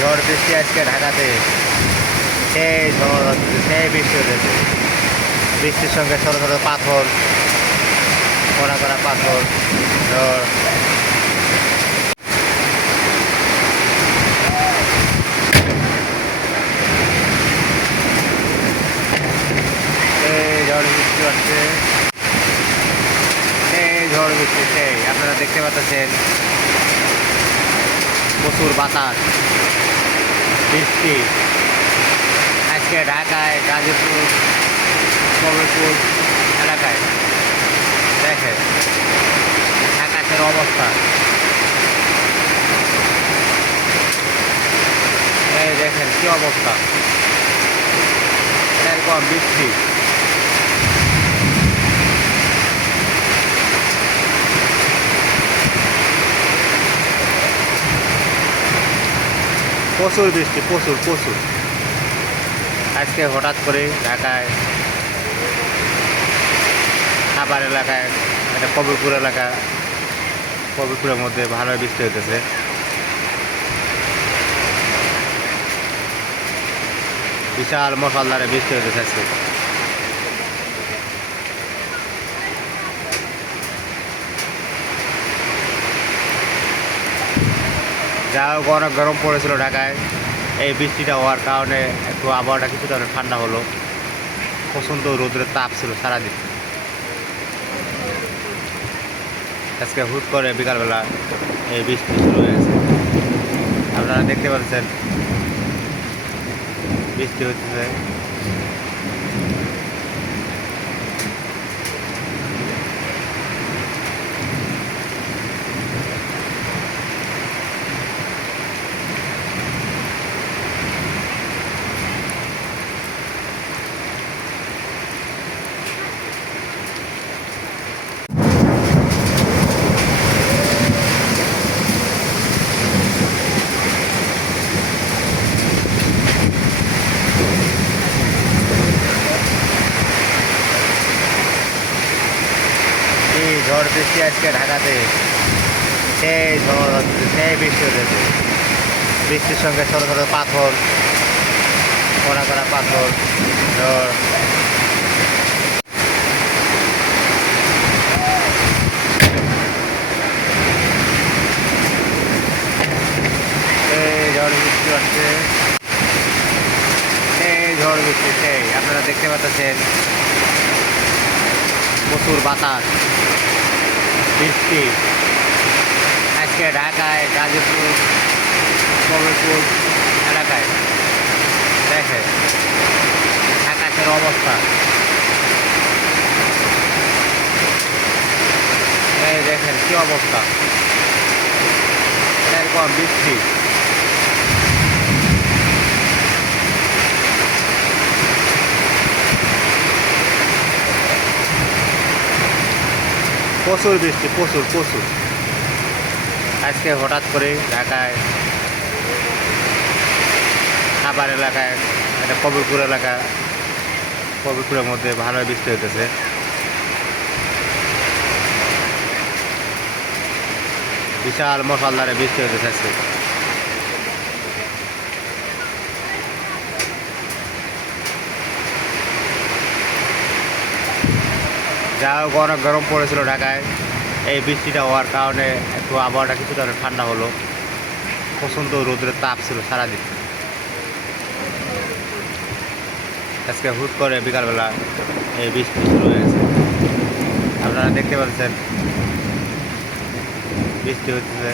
ঝড় বৃষ্টি আজকে ঢাকাতে সেই ঝড় হচ্ছে, সেই বৃষ্টি হতেছে। বৃষ্টির সঙ্গে ছোটো ছোটো পাথর, কড়া কড়া পাথর, ঝড়। এই ঝড় বৃষ্টি হচ্ছে, সেই ঝড় বৃষ্টি, সেই আপনারা দেখতে পাচ্ছেন প্রচুর বাতাস, বৃষ্টি আজকে ঢাকায়, গাজীপুর, কবিরপুর এলাকায়। দেখেন আকাশের অবস্থা, এই দেখেন কি অবস্থা, এরকম বৃষ্টি। প্রচুর বৃষ্টি, প্রচুর প্রচুর। আজকে হঠাৎ করে ঢাকায় খাবার এলাকায়, একটা কবিরপুর এলাকা, কবিরপুরের মধ্যে ভালো বৃষ্টি হতেছে। বিশাল মশালদারে বৃষ্টি হতেছে আজকে। যা হোক অনেক গরম পড়েছিল ঢাকায়, এই বৃষ্টিটা হওয়ার কারণে একটু আবহাওয়াটা কিছুটা ঠান্ডা হলো। প্রচণ্ড রোদের তাপ ছিল সারাদিন। আজকে হুট করে বিকালবেলা এই বৃষ্টি শুরু হয়ে গেছে। আপনারা দেখতে পাচ্ছেন বৃষ্টি হচ্ছে। এই ঝড় বৃষ্টি আজকে ঢাকাতে সেই ঝড় হচ্ছে, সেই বৃষ্টি হতেছে। বৃষ্টির সঙ্গে ছোটো ছোটো পাথর, কড়া কড়া পাথর, ঝড়। এই ঝড় বৃষ্টি হচ্ছে, সেই ঝড় বৃষ্টি, সেই আপনারা দেখতে পাচ্ছেন প্রচুর বাতাস, বৃষ্টি আজকে ঢাকায়, গাজীপুর, কবিরপুর এলাকায়। দেখেন আকাশের অবস্থা, এই দেখেন কি অবস্থা, এরকম বৃষ্টি। প্রচুর বৃষ্টি, প্রচুর প্রচুর। আজকে হঠাৎ করে ঢাকায় খাবার এলাকায়, একটা কবিরপুর এলাকা, কবিরপুরের মধ্যে ভালো বৃষ্টি হতেছে। বিশাল মশালদারে বৃষ্টি হতেছে আজকে। যা হোক অনেক গরম পড়েছিল ঢাকায়, এই বৃষ্টিটা হওয়ার কারণে একটু আবহাওয়াটা কিছুটা ঠান্ডা হলো। প্রচণ্ড রোদের তাপ ছিল সারাদিন। আজকে হুট করে বিকালবেলা এই বৃষ্টি শুরু হয়ে গেছে। আপনারা দেখতে পাচ্ছেন বৃষ্টি হচ্ছে।